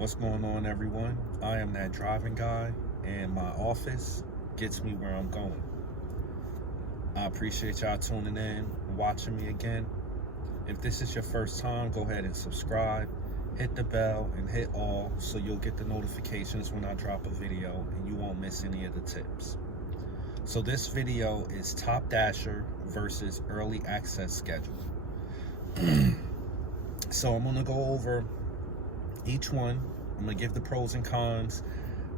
What's going on, everyone? I am that driving guy, and my office gets me where I'm going. I appreciate y'all tuning in, watching me again. If this is your first time, go ahead and subscribe, hit the bell, and hit all so you'll get the notifications when I drop a video and you won't miss any of the tips. So this video is Top Dasher versus Early Access Schedule. So I'm going to go over each one. I'm going to give the pros and cons.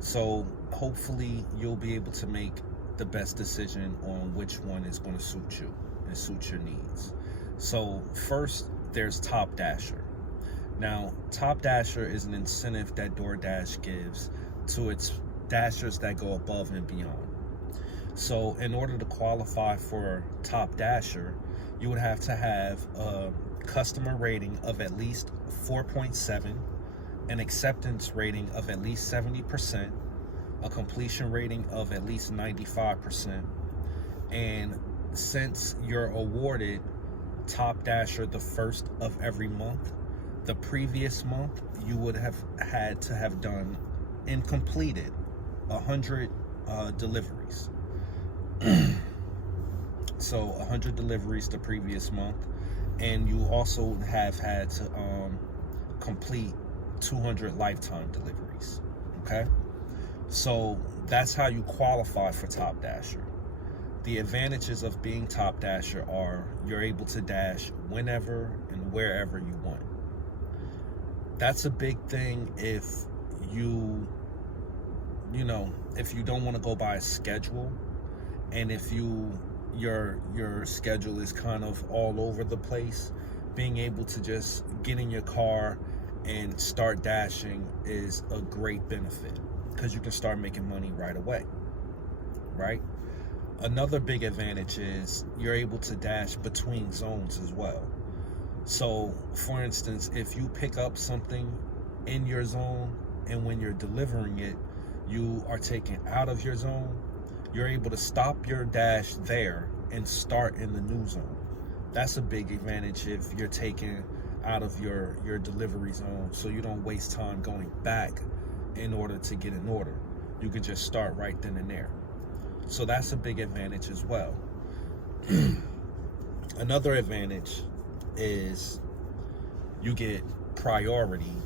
So hopefully you'll be able to make the best decision on which one is going to suit you and suit your needs. So first, there's Top Dasher. Now, Top Dasher is an incentive that DoorDash gives to its dashers that go above and beyond. So in order to qualify for Top Dasher, you would have to have a customer rating of at least 4.7, an acceptance rating of at least 70%, a completion rating of at least 95%, and since you're awarded Top Dasher the first of every month, the previous month you would have had to have done and completed 100 deliveries. So 100 deliveries the previous month, and you also have had to complete 200 lifetime deliveries. Okay, so that's how you qualify for Top Dasher. The advantages of being Top Dasher are you're able to dash whenever and wherever you want. That's a big thing if you don't want to go by a schedule, and if your schedule is kind of all over the place, being able to just get in your car and start dashing is a great benefit because you can start making money right away, right? Another big advantage is you're able to dash between zones as well. So for instance, if you pick up something in your zone and when you're delivering it, you are taken out of your zone, you're able to stop your dash there and start in the new zone. That's a big advantage if you're taken out of your delivery zone, so you don't waste time going back in order to get an order. You can just start right then and there. So that's a big advantage as well. Another advantage is you get priority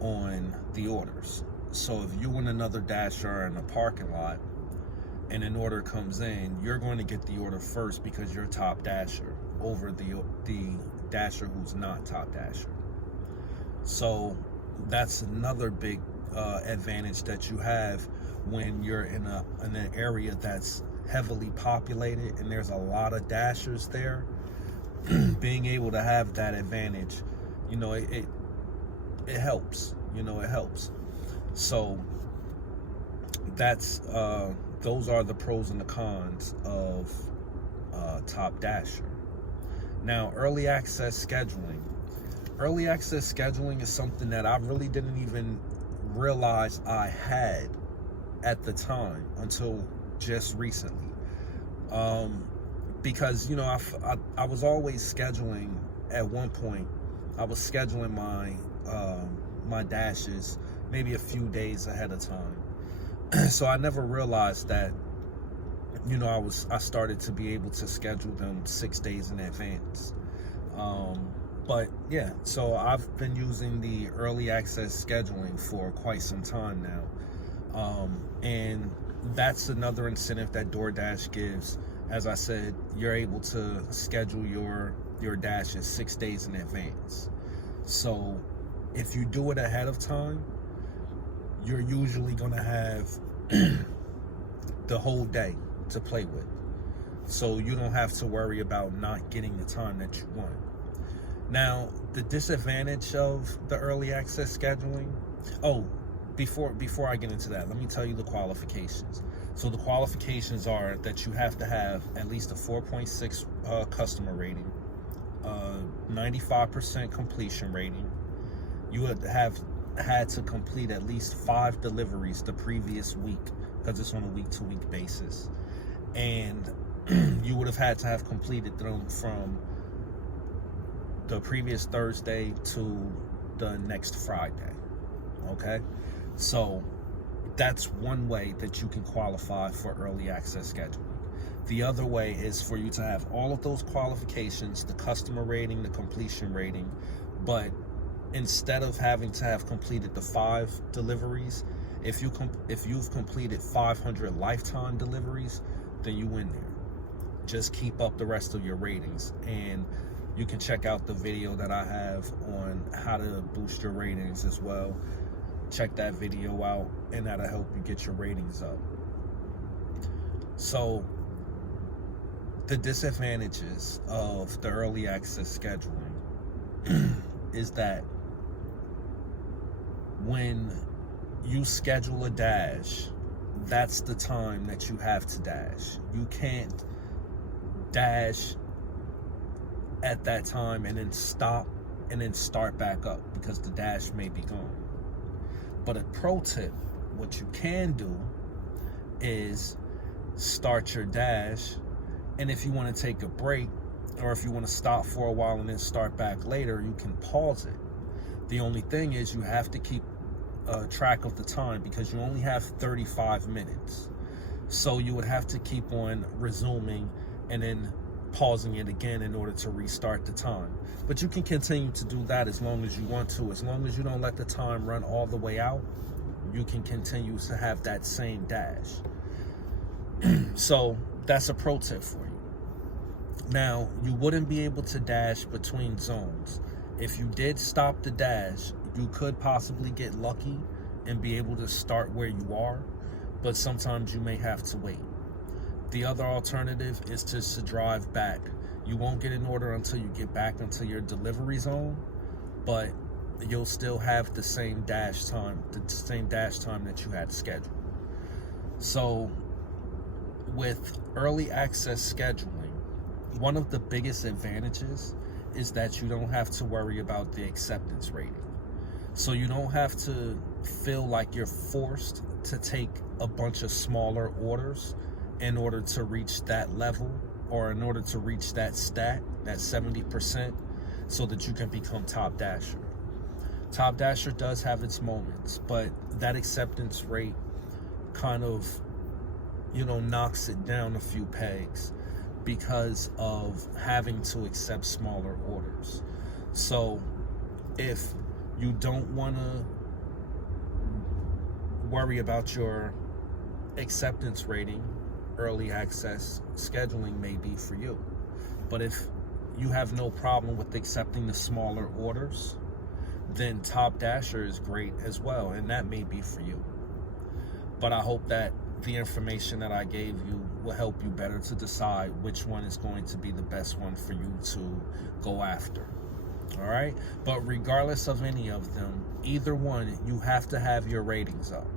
on the orders. So if you and another dasher are in a parking lot and an order comes in, you're going to get the order first because you're Top Dasher over the dasher who's not Top Dasher. So that's another big advantage that you have when you're in an area that's heavily populated and there's a lot of dashers there. Being able to have that advantage, it helps. It helps. So that's those are the pros and the cons of Top Dasher. Now, early access scheduling. Early access scheduling is something that I really didn't even realize I had at the time until just recently. Because I was always scheduling. At one point I was scheduling my dashes maybe a few days ahead of time. So I never realized that I started to be able to schedule them 6 days in advance. But yeah, so I've been using the early access scheduling for quite some time now, and that's another incentive that DoorDash gives. As I said, you're able to schedule your dashes 6 days in advance. So if you do it ahead of time, you're usually going to have the whole day to play with. So you don't have to worry about not getting the time that you want. Now, the disadvantage of the early access scheduling, before I get into that, let me tell you the qualifications. So the qualifications are that you have to have at least a 4.6 customer rating, 95% completion rating. You would have had to complete at least 5 deliveries the previous week because it's on a week-to-week basis, and you would have had to have completed them from the previous Thursday to the next Friday. okay? So that's one way that you can qualify for early access scheduling. The other way is for you to have all of those qualifications, the customer rating, the completion rating, but instead of having to have completed the 5 deliveries, if you've completed 500 lifetime deliveries, then you win there. Just keep up the rest of your ratings, and you can check out the video that I have on how to boost your ratings as well. Check that video out, and that'll help you get your ratings up. So the disadvantages of the early access scheduling is that when you schedule a dash, that's the time that you have to dash. You can't dash at that time and then stop and then start back up, because the dash may be gone. But a pro tip, what you can do is start your dash, and if you want to take a break, or if you want to stop for a while and then start back later, you can pause it. The only thing is you have to keep track of the time, because you only have 35 minutes. So you would have to keep on resuming and then pausing it again in order to restart the time. But you can continue to do that as long as you want to. As long as you don't let the time run all the way out, you can continue to have that same dash. So that's a pro tip for you. Now, you wouldn't be able to dash between zones. If you did stop the dash, you could possibly get lucky and be able to start where you are, but sometimes you may have to wait. The other alternative is just to drive back. You won't get an order until you get back into your delivery zone, but you'll still have the same dash time that you had scheduled. So with early access scheduling, one of the biggest advantages is that you don't have to worry about the acceptance rating. So you don't have to feel like you're forced to take a bunch of smaller orders in order to reach that level, or in order to reach that stat, that 70%, so that you can become Top Dasher. Top Dasher does have its moments, but that acceptance rate kind of, knocks it down a few pegs because of having to accept smaller orders. So if you don't want to worry about your acceptance rating, early access scheduling may be for you. But if you have no problem with accepting the smaller orders, then Top Dasher is great as well, and that may be for you. But I hope that the information that I gave you will help you better to decide which one is going to be the best one for you to go after. All right? But regardless of any of them, either one, you have to have your ratings up.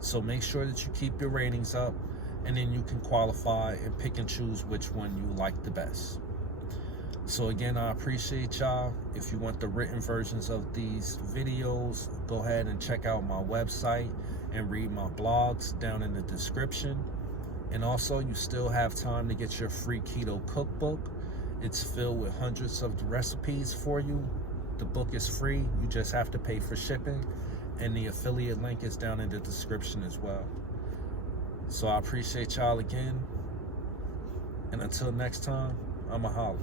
So make sure that you keep your ratings up, and then you can qualify and pick and choose which one you like the best. So again, I appreciate y'all. If you want the written versions of these videos, go ahead and check out my website and read my blogs down in the description. And also, you still have time to get your free keto cookbook. It's filled with hundreds of recipes for you. The book is free. You just have to pay for shipping. And the affiliate link is down in the description as well. So I appreciate y'all again. And until next time, I'ma holler.